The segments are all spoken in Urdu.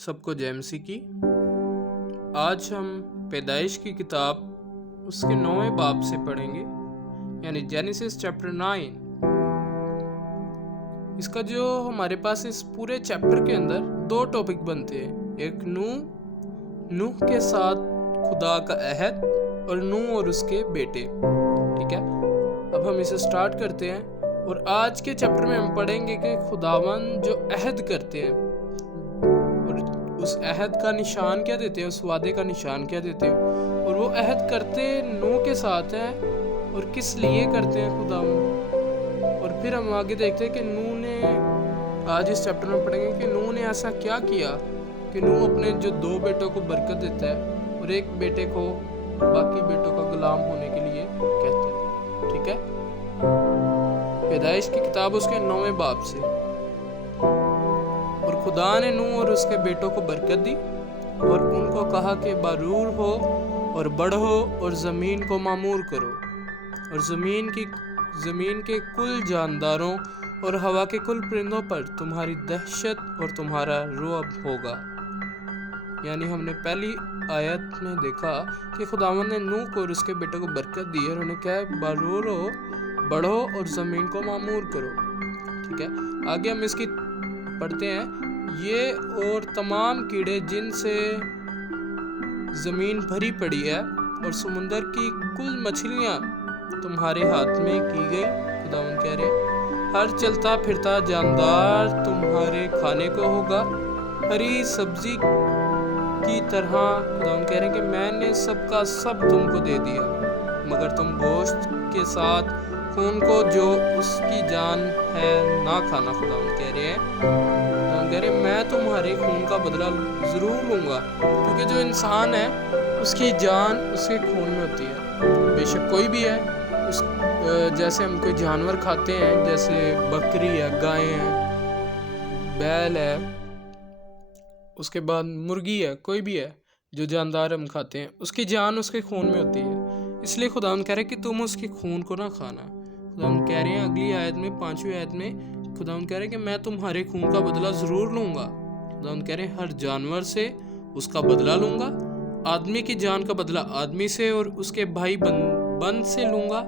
سب کو جے MC کی۔ آج ہم پیدائش کی کتاب اس کے 9ویں باب سے پڑھیں گے، یعنی جینیسس چیپٹر 9۔ اس کا جو ہمارے پاس اس پورے چیپٹر کے اندر 2 ٹاپک بنتے ہیں، ایک نوح کے ساتھ خدا کا عہد اور نوح اور اس کے بیٹے۔ ٹھیک ہے، اب ہم اسے سٹارٹ کرتے ہیں اور آج کے چیپٹر میں ہم پڑھیں گے کہ خداوند جو عہد کرتے ہیں اور اس عہد کا نشان کیا دیتے ہیں، اس وعدے کا نشان کیا دیتے ہیں، اور وہ عہد کرتے نوح کے ساتھ ہیں اور کس لیے کرتے ہیں خداوند۔ اور پھر ہم آگے دیکھتے ہیں کہ نوح نے، آج اس چیپٹر میں پڑھیں گے کہ نوح نے ایسا کیا کیا کہ نوح اپنے جو 2 بیٹوں کو برکت دیتا ہے اور ایک بیٹے کو باقی بیٹوں کا غلام ہونے کے لیے کہتا ہے۔ ٹھیک ہے، پیدائش کی کتاب اس کے 9ویں باب سے۔ اور خدا نے نوح اور اس کے بیٹوں کو برکت دی اور ان کو کہا کہ بارور ہو اور بڑھو اور زمین کو معمور کرو، اور زمین کے کل جانداروں اور ہوا کے کل پرندوں پر تمہاری دہشت اور تمہارا رعب ہوگا۔ یعنی ہم نے پہلی آیت میں دیکھا کہ خداوند نے نوح کو اور اس کے بیٹوں کو برکت دی اور انہیں کہا بارور ہو، بڑھو اور زمین کو معمور کرو۔ ٹھیک ہے، آگے ہم اس کی پڑھتے ہیں۔ یہ اور تمام کیڑے جن سے زمین بھری پڑی ہے اور سمندر کی کل مچھلیاں تمہارے ہاتھ میں کی گئی، خداوند کہہ رہے ہیں، ہر چلتا پھرتا جاندار تمہارے کھانے کو ہوگا، ہری سبزی کی طرح۔ خداوند کہہ رہے ہیں کہ میں نے سب کا سب تم کو دے دیا، مگر تم گوشت کے ساتھ خون کو جو اس کی جان ہے نہ کھانا۔ خداوند کہہ رہے ہیں میں تمہارے خون کا بدلہ ضرور لوں گا، کیونکہ جو انسان ہے اس کی جان اس کے خون میں ہوتی ہے۔ بے شک کوئی بھی ہے، جیسے ہم کوئی جانور کھاتے ہیں، جیسے بکری ہے، گائے ہیں، بیل ہے، اس کے بعد مرغی ہے، کوئی بھی ہے جو جاندار ہم کھاتے ہیں، اس کی جان اس کے خون میں ہوتی ہے۔ اس لیے خداوند کہہ رہے کہ تم اس کے خون کو نہ کھانا۔ خداوند کہہ رہے ہیں اگلی آیت میں، 5ویں آیت میں، خداوند کہہ رہے ہیں کہ میں تمہارے خون کا بدلہ ضرور لوں گا۔ خداوند کہہ رہے ہیں ہر جانور سے اس کا بدلہ لوں گا، آدمی کی جان کا بدلہ آدمی سے اور اس کے بھائی بند سے لوں گا۔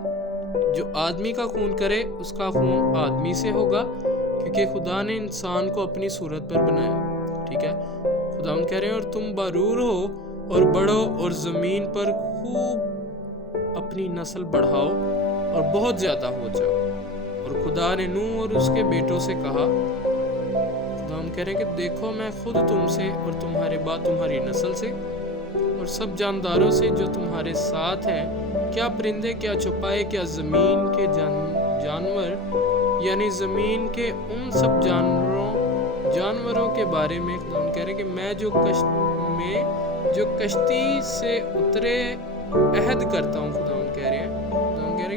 جو آدمی کا خون کرے اس کا خون آدمی سے ہوگا، کیونکہ خدا نے انسان کو اپنی صورت پر بنایا۔ ٹھیک ہے، خداوند کہہ رہے ہیں اور تم بارور ہو اور بڑھو اور زمین پر خوب اپنی نسل بڑھاؤ اور بہت زیادہ ہو جاؤ۔ اور خدا نے نوح اور اس کے بیٹوں سے کہا، خداوند کہہ رہے ہیں کہ دیکھو میں خود تم سے اور تمہارے بعد تمہاری نسل سے اور سب جانداروں سے جو تمہارے ساتھ ہیں، کیا پرندے، کیا چوپائے، کیا زمین کے جانور، یعنی زمین کے ان سب جانوروں کے بارے میں خداوند کہہ رہے ہیں کہ میں جو کشتی سے اترے عہد کرتا ہوں۔ خداوند کہہ رہے ہیں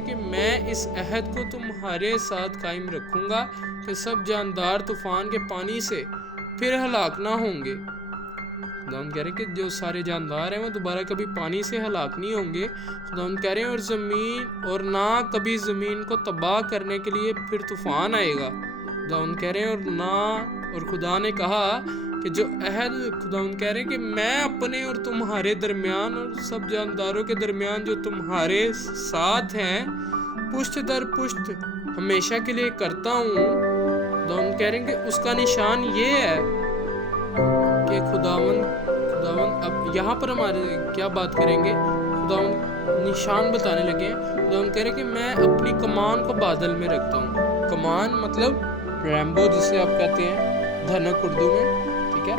کہ میں اس عہد کو تمہارے ساتھ قائم رکھوں گا کہ سب جاندار طوفان کے پانی سے پھر ہلاک نہ ہوں گے۔ خداوند کہہ رہے ہیں کہ جو سارے جاندار ہیں وہ دوبارہ کبھی پانی سے ہلاک نہیں ہوں گے۔ خداوند کہہ رہے ہیں اور زمین اور نہ کبھی زمین کو تباہ کرنے کے لیے پھر طوفان آئے گا۔ خداوند کہہ رہے ہیں اور خدا نے کہا کہ جو عہد، خداوند کہہ رہے ہیں کہ میں اپنے اور تمہارے درمیان اور سب جانداروں کے درمیان جو تمہارے ساتھ ہیں پشت در پشت ہمیشہ کے لیے کرتا ہوں۔ خداوند کہہ رہے ہیں کہ اس کا نشان یہ ہے کہ خداوند اب یہاں پر ہمارے کیا بات کریں گے، خداوند نشان بتانے لگے ہیں۔ خداوند کہہ رہے ہیں کہ میں اپنی کمان کو بادل میں رکھتا ہوں۔ کمان مطلب ریمبو جسے آپ کہتے ہیں دھنک اردو میں۔ ٹھیک ہے،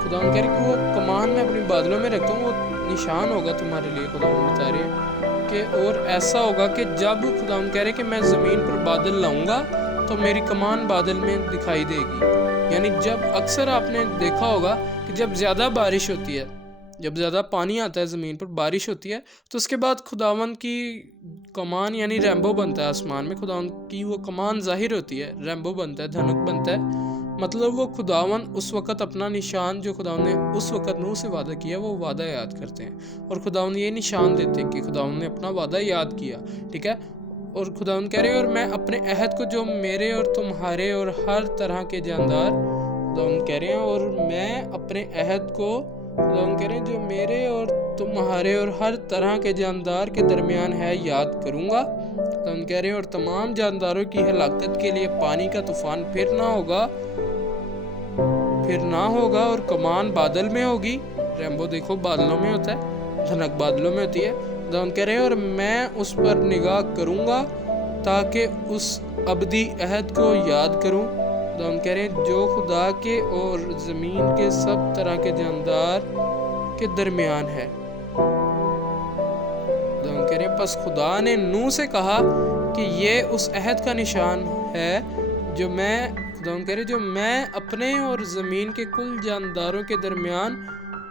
خداوند کہہ رہے ہیں کہ وہ کمان میں اپنی بادلوں میں رکھتا ہوں، وہ نشان ہوگا تمہارے لیے۔ خداوند بتا رہے ہیں کہ اور ایسا ہوگا کہ جب خداوند کہہ رہے ہیں کہ میں زمین پر بادل لاؤں گا تو میری کمان بادل میں دکھائی دے گی۔ یعنی جب اکثر آپ نے دیکھا ہوگا کہ جب زیادہ بارش ہوتی ہے، جب زیادہ پانی آتا ہے زمین پر، بارش ہوتی ہے، تو اس کے بعد خداوند کی کمان یعنی ریمبو بنتا ہے آسمان میں، خداوند کی وہ کمان ظاہر ہوتی ہے، ریمبو بنتا ہے، دھنک بنتا ہے۔ مطلب وہ خداوند اس وقت اپنا نشان جو خداوند نے اس وقت نوح سے وعدہ کیا وہ وعدہ یاد کرتے ہیں، اور خداوند یہ نشان دیتے ہیں کہ خداوند نے اپنا وعدہ یاد کیا۔ ٹھیک ہے، اور خداوند کہہ رہے ہیں اور میں اپنے عہد کو جو میرے اور تمہارے اور ہر طرح کے جاندار خداوند کہہ رہے ہیں اور میں اپنے عہد کو خداوند کہہ رہے ہیں جو میرے اور تمہارے اور ہر طرح کے جاندار کے درمیان ہے یاد کروں گا. خداوند کہہ رہے ہیں اور تمام جانداروں کی ہلاکت کے لیے پانی کا طوفان پھر نہ ہوگا اور کمان بادل میں ہوگی. ریمبو دیکھو بادلوں میں ہوتا ہے, دھنک بادلوں میں ہوتی ہے. خداوند کہہ رہے ہیں اور میں اس پر نگاہ کروں گا تاکہ اس ابدی عہد کو یاد کروں. خداوند کہہ رہے ہیں جو خدا کے اور زمین کے سب طرح کے جاندار کے درمیان ہے. خداوند کہہ رہے ہیں پس خدا نے نوح سے کہا کہ یہ اس عہد کا نشان ہے جو میں اپنے اور زمین کے کل جانداروں کے درمیان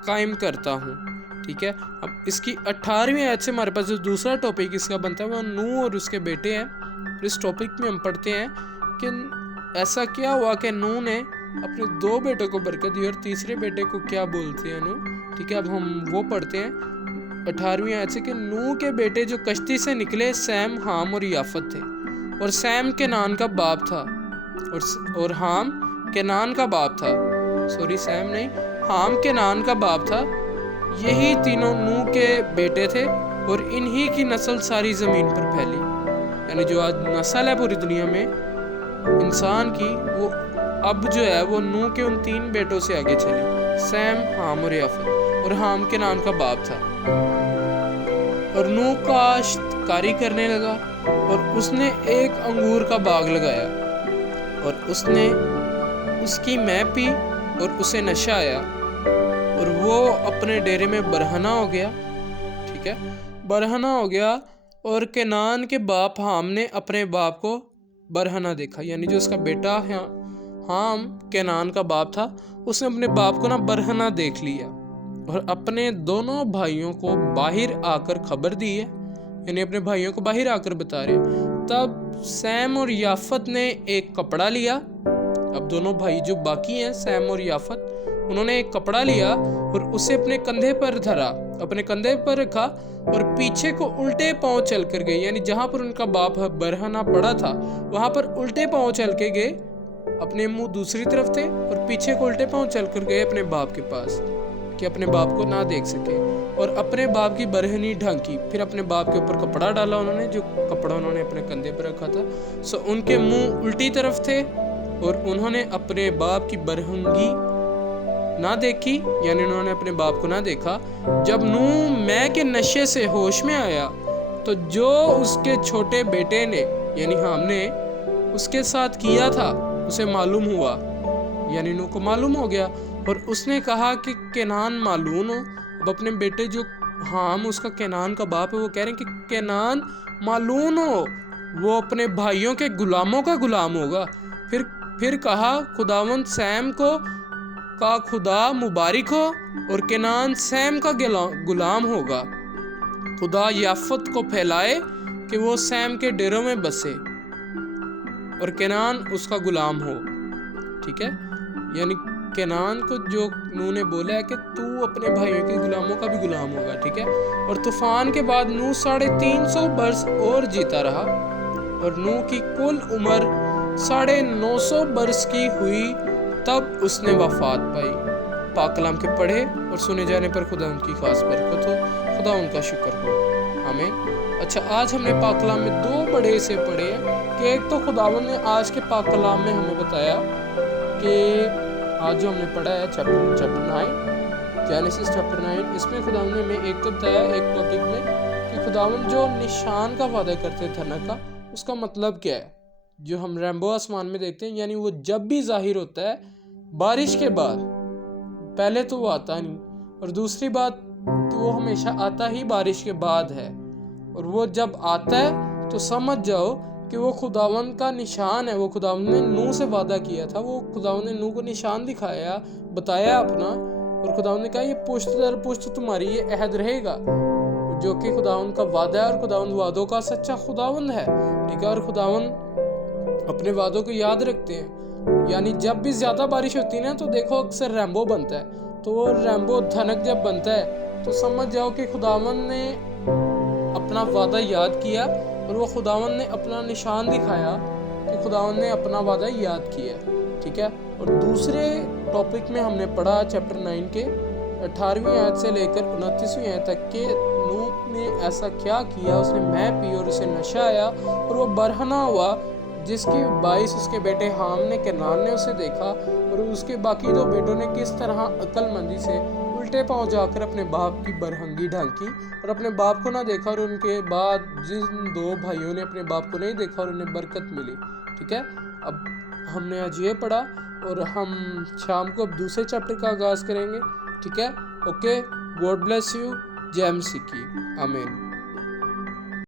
قائم کرتا ہوں. ٹھیک ہے, اب اس کی 18ویں آیت سے ہمارے پاس جو دوسرا ٹاپک اس کا بنتا ہے وہ نوح اور اس کے بیٹے ہیں. اس ٹاپک میں ہم پڑھتے ہیں کہ ایسا کیا ہوا کہ نوح نے اپنے 2 بیٹوں کو برکت دی اور تیسرے بیٹے کو کیا بولتے ہیں نوح. ٹھیک ہے, اب ہم وہ پڑھتے ہیں 18ویں آیت سے کہ نوح کے بیٹے جو کشتی سے نکلے سیم, حام اور یافت تھے. اور سیم کنعان کا باپ تھا اور حام کنعان کا باپ تھا. سیم نہیں, حام کنعان کا باپ تھا. یہی تینوں نوح کے بیٹے تھے اور انہی کی نسل ساری زمین پر پھیلی. یعنی جو آج نسل ہے پوری دنیا میں انسان کی, وہ اب جو ہے وہ نوح کے ان 3 بیٹوں سے آگے چلی. سیم, حام اور یافت. اور حام کنعان کا باپ تھا. اور نوح کاشت کاری کرنے لگا اور اس نے ایک انگور کا باغ لگایا اور اس نے اس کی مے پی اور اسے نشہ آیا اور وہ اپنے ڈیرے میں برہنہ ہو گیا. ٹھیک ہے, برہنہ ہو گیا. اور کنعان کے باپ حام نے اپنے باپ کو برہنہ دیکھا. یعنی جو اس کا بیٹا حام کنعان کا باپ تھا, اس نے اپنے باپ کو برہنہ دیکھ لیا اور اپنے دونوں بھائیوں کو باہر آ کر خبر دی ہے. یعنی اپنے بھائیوں کو باہر آ کر بتا رہے. تب سیم اور یافت نے ایک کپڑا لیا. اب دونوں بھائی جو باقی ہیں سیم اور یافت, انہوں نے ایک کپڑا لیا اور اسے اپنے کندھے پر دھرا, اپنے کندھے پر رکھا اور پیچھے کو الٹے پاؤں چل کر گئے. یعنی جہاں پر ان کا باپ برہنہ پڑا تھا وہاں پر الٹے پاؤں چل کے گئے. اپنے منہ دوسری طرف تھے اور پیچھے کو الٹے پاؤں چل کر گئے اپنے باپ کے پاس کہ اپنے باپ کو نہ دیکھ سکے. اور اپنے باپ کی برہنی ڈھانکی. پھر اپنے باپ کے اوپر کپڑا ڈالا انہوں نے, جو کپڑا انہوں نے اپنے کندھے پر رکھا تھا. ان کے منہ الٹی طرف تھے اور انہوں نے اپنے باپ کی برہنگی نہ دیکھی. یعنی انہوں نے اپنے باپ کو نہ دیکھا. جب نوح مے کے نشے سے ہوش میں آیا تو جو اس کے چھوٹے بیٹے نے یعنی حام نے اس کے ساتھ کیا تھا اسے معلوم ہوا. یعنی نوح کو معلوم ہو گیا اور اس نے کہا کہ کنعان معلوم ہو. اب اپنے بیٹے جو حام اس کا کنعان کا باپ ہے وہ کہہ رہے ہیں کہ کنعان معلوم ہو, وہ اپنے بھائیوں کے غلاموں کا غلام ہوگا. پھر کہا خداوند سیم کو کا خدا مبارک ہو اور کنعان سیم کا غلام ہوگا. خدا یافت کو پھیلائے کہ وہ سیم کے ڈیروں میں بسے اور کنعان اس کا غلام ہو. ٹھیک ہے, یعنی کنعان کو جو نوح نے بولا ہے کہ تو اپنے بھائیوں کے غلاموں کا بھی غلام ہوگا. ٹھیک ہے, اور طوفان کے بعد نوح 350 برس اور جیتا رہا اور نوح کی کل عمر 950 برس کی ہوئی. تب اس نے وفات پائی. پاک کلام کے پڑھے اور سنے جانے پر خدا ان کی خاص برکت ہو. خدا ان کا شکر ہو. آمین. اچھا, آج ہم نے پاک کلام میں 2 بڑے حصے پڑھے ہیں کہ ایک تو خداوند نے آج کے پاک کلام میں ہمیں بتایا کہ آج جو ہم نے پڑھا ہے چیپٹر 9 جینیسس چیپٹر 9, اس میں خداوند نے ہمیں ایک تو بتایا ایک ٹاپک میں کہ خداوند جو نشان کا وعدہ کرتے تھے دھنک کا, اس کا مطلب کیا ہے جو ہم رینبو آسمان میں دیکھتے ہیں. یعنی وہ جب بھی ظاہر ہوتا ہے بارش کے بعد, پہلے تو وہ آتا نہیں. اور دوسری بات کہ وہ ہمیشہ آتا ہی بارش کے بعد ہے. اور وہ جب آتا ہے تو سمجھ جاؤ کہ وہ خداوند کا نشان ہے. وہ خداوند نے نوح سے وعدہ کیا تھا, وہ خداوند نے نوح کو نشان دکھایا, بتایا اپنا, اور خداوند نے کہا یہ پشت در پشت تمہاری یہ عہد رہے گا, جو کہ خداوند کا وعدہ ہے. اور خداوند وعدوں کا سچا خداوند ہے. ٹھیک ہے, اور خداوند اپنے وعدوں کو یاد رکھتے ہیں. یعنی جب بھی زیادہ بارش ہوتی ہے نا تو دیکھو اکثر ریمبو بنتا ہے. تو وہ ریمبو دھنک جب بنتا ہے تو سمجھ جاؤ کہ خداوند نے اپنا وعدہ یاد کیا اور وہ خداوند نے اپنا نشان دکھایا کہ خداوند نے اپنا وعدہ یاد کیا. ٹھیک ہے. اور دوسرے ٹاپک میں ہم نے پڑھا چیپٹر 9 کے 18ویں آیت سے لے کر 29ویں آیت تک کہ نوح نے ایسا کیا کیا, اس نے مے پی اور اسے نشہ آیا اور وہ برہنہ ہوا, جس کی باعث اس کے بیٹے حام نے کنعان نے اسے دیکھا اور اس کے باقی 2 بیٹوں نے کس طرح عقل مندی سے الٹے پاؤں جا کر اپنے باپ کی برہنگی ڈھانکی اور اپنے باپ کو نہ دیکھا, اور ان کے بعد جن 2 بھائیوں نے اپنے باپ کو نہیں دیکھا اور انہیں برکت ملی. ٹھیک ہے, اب ہم نے آج یہ پڑھا اور ہم شام کو اب دوسرے چیپٹر کا آغاز کریں گے. ٹھیک ہے, okay, God bless you, J M C کی, آمین.